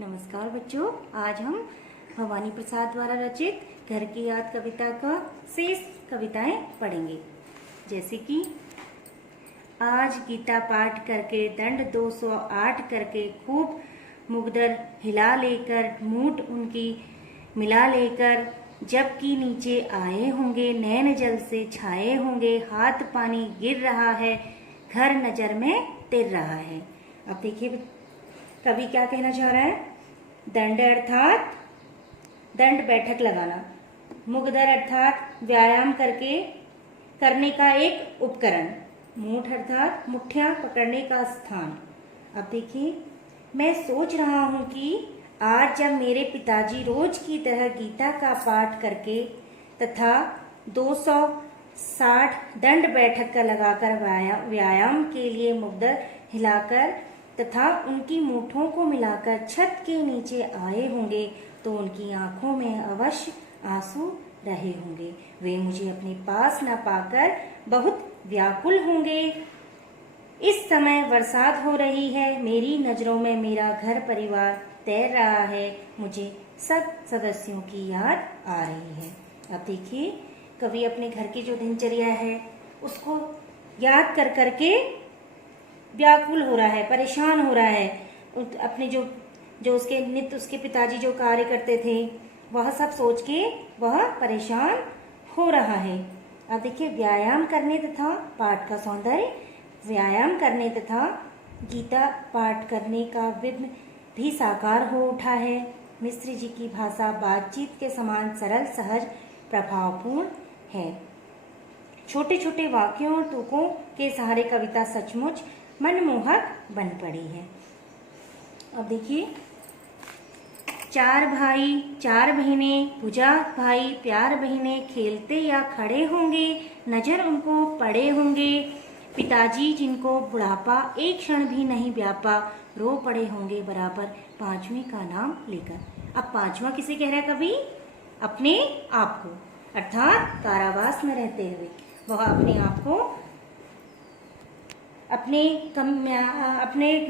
नमस्कार बच्चों, आज हम भवानी प्रसाद द्वारा रचित घर की याद कविता का शेष कविताएं पढ़ेंगे। जैसे कि आज गीता पाठ करके दंड 208 करके खूब मुगदर हिला लेकर मूठ उनकी मिला लेकर जबकि नीचे आए होंगे नैन जल से छाए होंगे हाथ पानी गिर रहा है घर नजर में तिर रहा है। अब देखिए कवि क्या कहना चाह रहा है। दंड अर्थात दंड बैठक लगाना, मुगदर अर्थात व्यायाम करने का एक उपकरण, मूठ अर्थात मुठ्ठियां पकड़ने का स्थान। अब देखिए मैं सोच रहा हूं कि आज जब मेरे पिताजी रोज की तरह गीता का पाठ करके तथा 260 दंड बैठक का लगाकर व्यायाम के लिए मुगदर हिलाकर तथा उनकी मूठों को मिलाकर छत के नीचे आए होंगे तो उनकी आंखों में अवश्य आंसू रहे होंगे। वे मुझे अपने पास न पाकर बहुत व्याकुल होंगे। इस समय बरसात हो रही है, मेरी नजरों में मेरा घर परिवार तैर रहा है, मुझे सब सदस्यों की याद आ रही है। अब देखिए कवि अपने घर की जो दिनचर्या है उसको याद कर करके व्याकुल हो रहा है, परेशान हो रहा है। अपने जो उसके नित्य उसके पिताजी जो कार्य करते थे वह सब सोच के वह परेशान हो रहा है। अब देखिए व्यायाम करने तथा पाठ का सौंदर्य, व्यायाम करने तथा गीता पाठ करने का विघ्न भी साकार हो उठा है। मिश्र जी की भाषा बातचीत के समान सरल सहज प्रभावपूर्ण है। छोटे छोटे वाक्यों और तुकों के सहारे कविता सचमुच मनमोहक बन पड़ी है। अब देखिए चार भाई चार बहनें, पूजा भाई प्यार बहनें खेलते या खड़े होंगे, नजर उनको पड़े होंगे। पिताजी जिनको बुढ़ापा एक क्षण भी नहीं व्यापा, रो पड़े होंगे बराबर पांचवी का नाम लेकर। अब पांचवा किसे कह रहा है कवि? अपने आप को, अर्थात कारावास में रहते हुए वह अपने आप को अपने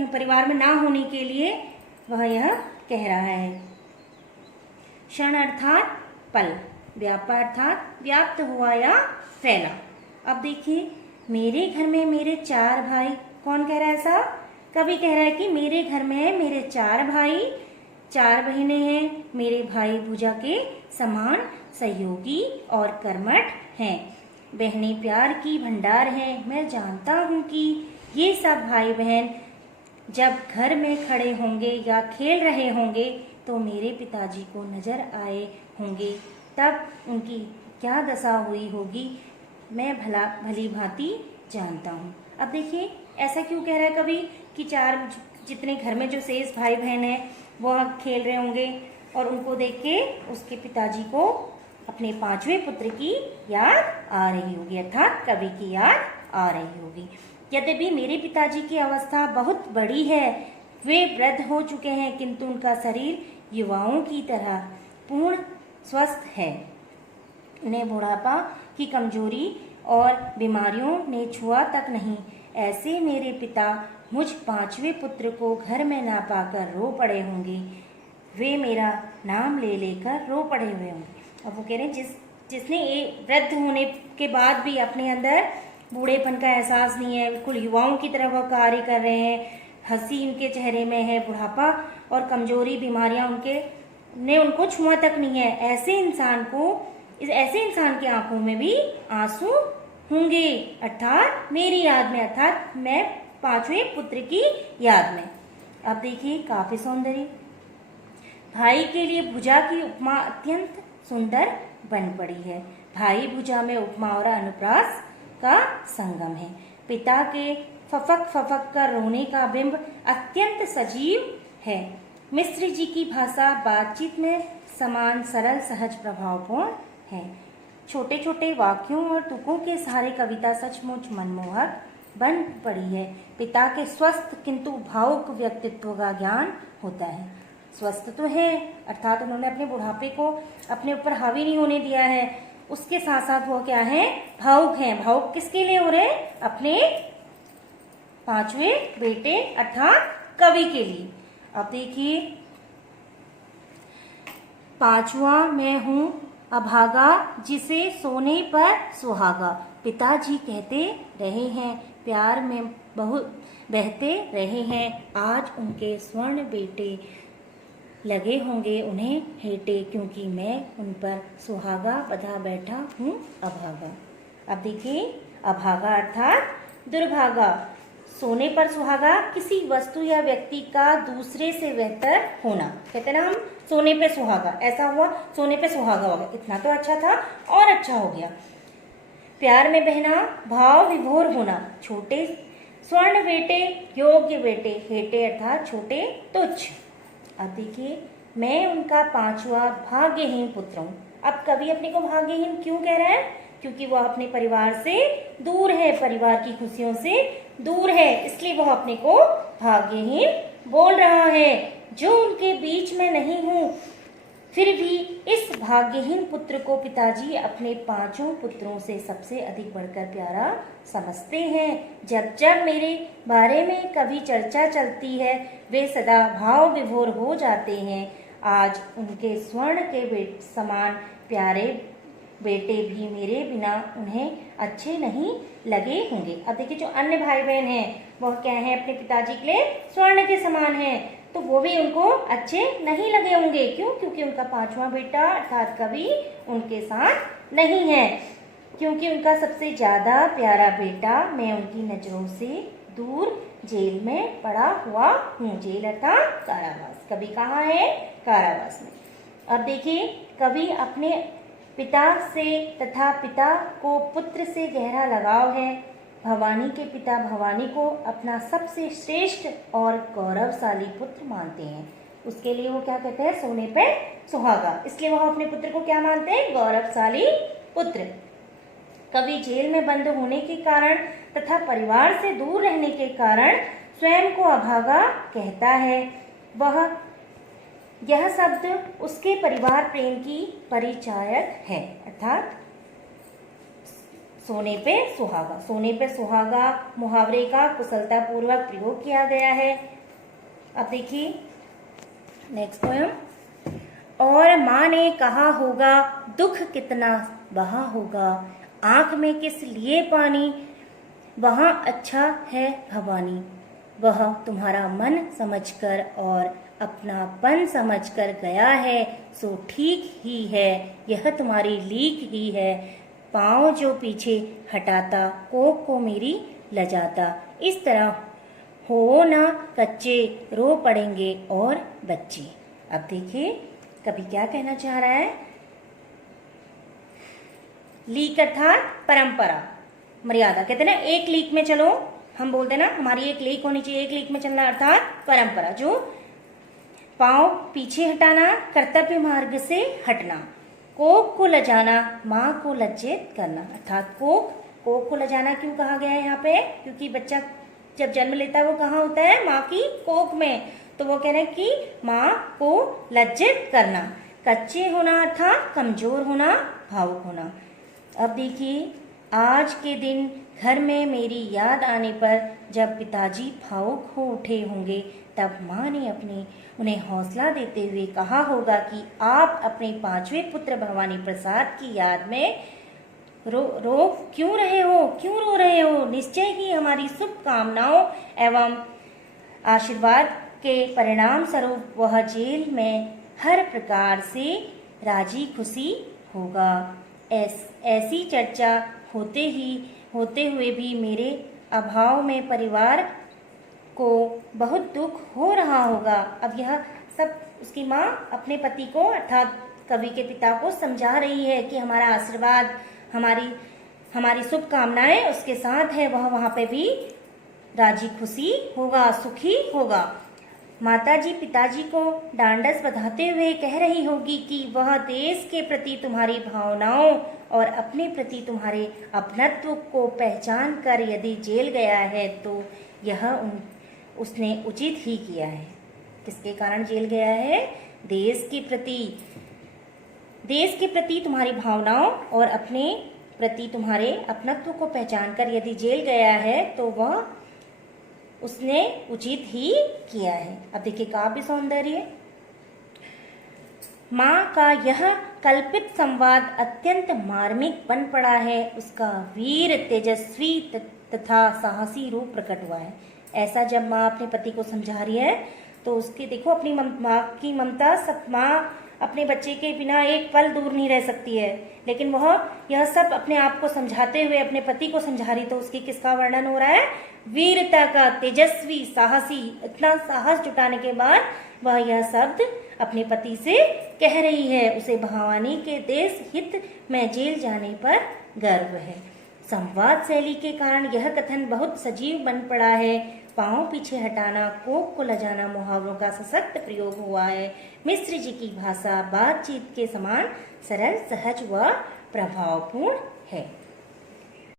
परिवार में ना होने के लिए वह यह कह रहा है। क्षण अर्थात पल, व्यापा अर्थात व्याप्त हुआ या फैला। अब देखिए मेरे घर में मेरे चार भाई, कौन कह रहा है ऐसा? कवि कह रहा है कि मेरे घर में मेरे चार भाई चार बहनें हैं, मेरे भाई भुजा के समान सहयोगी और कर्मठ हैं, बहनें प्यार की भंडार हैं। मैं जानता हूँ कि ये सब भाई बहन जब घर में खड़े होंगे या खेल रहे होंगे तो मेरे पिताजी को नजर आए होंगे, तब उनकी क्या दशा हुई होगी मैं भली भांति जानता हूँ। अब देखिए ऐसा क्यों कह रहा है कवि कि चार जितने घर में जो शेष भाई बहन हैं वह खेल रहे होंगे और उनको देख के उसके पिताजी को अपने पांचवें पुत्र की याद आ रही होगी, अर्थात कवि की याद आ रही होगी। यद्यपि मेरे पिताजी की अवस्था बहुत बड़ी है, वे वृद्ध हो चुके हैं, किंतु उनका शरीर युवाओं की तरह पूर्ण स्वस्थ है। उन्हें बुढ़ापा की कमजोरी और बीमारियों ने छुआ तक नहीं। ऐसे मेरे पिता मुझ पांचवें पुत्र को घर में ना पाकर रो पड़े होंगे, वे मेरा नाम ले लेकर रो पड़े हुए होंगे। अब वो कह रहे हैं जिसने वृद्ध होने के बाद भी अपने अंदर बूढ़ेपन का एहसास नहीं है, बिल्कुल युवाओं की तरह वह कार्य कर रहे हैं, हंसी उनके चेहरे में है, बुढ़ापा और कमजोरी बीमारियां उनको छुआ तक नहीं है। ऐसे इंसान की आंखों में भी आंसू होंगे, अर्थात मेरी याद में, अर्थात मैं पांचवें पुत्र की याद में। अब देखिए काफी सौंदर्य, भाई के लिए भुजा की उपमा अत्यंत सुंदर बन पड़ी है। भाई भुजा में उपमा और अनुप्रास का संगम है। पिता के फफक कर रोने का बिंब अत्यंत सजीव है। मिश्र जी की भाषा बातचीत में समान सरल सहज प्रभावपूर्ण है। छोटे छोटे वाक्यों और तुकों के सहारे कविता सचमुच मनमोहक बन पड़ी है। पिता के स्वस्थ किंतु भावुक व्यक्तित्व का ज्ञान होता है। स्वस्थ तो है, अर्थात उन्होंने अपने बुढ़ापे को अपने ऊपर हावी नहीं होने दिया है, उसके साथ साथ वो क्या है? भावुक हैं। भावुक किसके लिए हो रहे? अपने पांचवें बेटे अर्थात कवि के लिए। अब देखिए पांचवा मैं हूँ अभागा, जिसे सोने पर सुहागा। पिताजी कहते रहे हैं, प्यार में बहुत बहते रहे हैं, आज उनके स्वर्ण बेटे लगे होंगे उन्हें हेटे, क्योंकि मैं उन पर सुहागा बधा बैठा हूँ अभागा। अब देखिए, अभागा अर्थात दुर्भागा। सोने पर सुहागा, किसी वस्तु या व्यक्ति का दूसरे से बेहतर होना। कहते ना हम, सोने पे सुहागा, ऐसा हुआ, सोने पे सुहागा हो गया, इतना तो अच्छा था और अच्छा हो गया। प्यार में बहना, भाव विभोर होना। छोटे स्वर्ण बेटे, योग्य बेटे, हेटे अर्थात छोटे, तुच्छ। अब देखिए, मैं उनका पांचवा भाग्यहीन पुत्र हूँ। अब कवि अपने को भाग्यहीन क्यों कह रहा है? क्योंकि वह अपने परिवार से दूर है, परिवार की खुशियों से दूर है, इसलिए वह अपने को भाग्यहीन बोल रहा है। जो उनके बीच में नहीं हूँ, फिर भी इस भाग्यहीन पुत्र को पिताजी अपने पांचों पुत्रों से सबसे अधिक बढ़कर प्यारा समझते हैं। जब जब मेरे बारे में कभी चर्चा चलती है, वे सदा भाव विभोर हो जाते हैं। आज उनके स्वर्ण के समान प्यारे बेटे भी मेरे बिना उन्हें अच्छे नहीं लगे होंगे। अब देखिए, जो अन्य भाई बहन हैं वह क्या है, अपने पिताजी के लिए स्वर्ण के समान हैं, तो वो भी उनको अच्छे नहीं लगे होंगे। क्यों? क्योंकि उनका पांचवा बेटा अर्थात कवि उनके साथ नहीं है। क्योंकि उनका सबसे ज्यादा प्यारा बेटा मैं उनकी नजरों से दूर जेल में पड़ा हुआ हूँ। जेल अर्थात कारावास। कवि कहाँ है? कारावास में। अब देखिए, कवि अपने पिता से तथा पिता को पुत्र से गहरा लगाव है। भवानी के पिता भवानी को अपना सबसे श्रेष्ठ और गौरवशाली पुत्र मानते हैं। उसके लिए वो क्या कहते हैं? सोने पे सुहागा। इसलिए वह अपने पुत्र को क्या मानते हैं? गौरवशाली पुत्र। कवि जेल में बंद होने के कारण तथा परिवार से दूर रहने के कारण स्वयं को अभागा कहता है। यह शब्द उसके परिवार प्रेम की परिचायक है, अर्थात सोने पे सुहागा। सोने पे सुहागा मुहावरे का कुशलता पूर्वक प्रयोग किया गया है। अब देखिए नेक्स्ट पोयम। और माँ ने कहा होगा, दुख कितना बहा होगा, आंख में किस लिए पानी, वहाँ अच्छा है भवानी। वह तुम्हारा मन समझकर और अपनापन समझकर गया है, सो ठीक ही है, यह तुम्हारी लीक ही है। पाँव जो पीछे हटाता, कोख को मेरी लजाता। इस तरह हो ना कच्चे, रो पड़ेंगे और बच्चे। अब देखिए कवि क्या कहना चाह रहा है। लीक अर्थात परंपरा, मर्यादा। कहते ना एक लीक में चलो, हम बोलते ना हमारी एक लीक होनी चाहिए, एक लीक में चलना अर्थात परंपरा। जो पाँव पीछे हटाना, कर्तव्य मार्ग से हटना, कोख को लजाना, माँ को लज्जित करना। अर्थात कोख को लजाना क्यों कहा गया है यहाँ पे? क्योंकि बच्चा जब जन्म लेता है वो कहाँ होता है? माँ की कोख में। तो वो कह रहे हैं कि माँ को लज्जित करना। कच्चे होना अर्थात कमजोर होना, भावुक होना। अब देखिए, आज के दिन घर में मेरी याद आने पर जब पिताजी भावुक हो उठे होंगे, तब माँ ने उन्हें हौसला देते हुए कहा होगा कि आप अपने पांचवें पुत्र भवानी प्रसाद की याद में रो क्यों रहे हो, क्यों रो रहे हो? निश्चय ही हमारी शुभकामनाओं एवं आशीर्वाद के परिणाम स्वरूप वह जेल में हर प्रकार से राजी खुशी होगा। ऐसी चर्चा होते हुए भी मेरे अभाव में परिवार को बहुत दुख हो रहा होगा। अब यह सब उसकी माँ अपने पति को अर्थात कवि के पिता को समझा रही है कि हमारा आशीर्वाद, हमारी शुभकामनाएं उसके साथ है, वह वहाँ पे भी राजी खुशी होगा, सुखी होगा। माताजी पिताजी को डांडस बधाते हुए कह रही होगी कि वह देश के प्रति तुम्हारी भावनाओं और अपने प्रति तुम्हारे अपनत्व को पहचान कर यदि जेल गया है तो यह उसने उचित ही किया है। किसके कारण जेल गया है? देश के प्रति तुम्हारी भावनाओं और अपने प्रति तुम्हारे अपनत्व को पहचान कर यदि जेल गया है तो वह उसने उचित ही किया है। अब देखिए काव्य सौंदर्य। माँ का यह कल्पित संवाद अत्यंत मार्मिक बन पड़ा है, उसका वीर, तेजस्वी तथा साहसी रूप प्रकट हुआ है। ऐसा जब माँ अपने पति को समझा रही है तो उसके देखो अपनी माँ की ममता, सब माँ अपने बच्चे के बिना एक पल दूर नहीं रह सकती है, लेकिन वह यह सब अपने आप को समझाते हुए अपने पति को समझा रही, तो उसकी किसका वर्णन हो रहा है? वीरता का, तेजस्वी, साहसी। इतना साहस जुटाने के बाद वह यह शब्द अपने पति से कह रही है। उसे भवानी के देश हित में जेल जाने पर गर्व है। संवाद शैली के कारण यह कथन बहुत सजीव बन पड़ा है। पाँव पीछे हटाना, कोख को लजाना मुहावरों का सशक्त प्रयोग हुआ है। मिश्र जी की भाषा बातचीत के समान सरल, सहज व प्रभावपूर्ण है।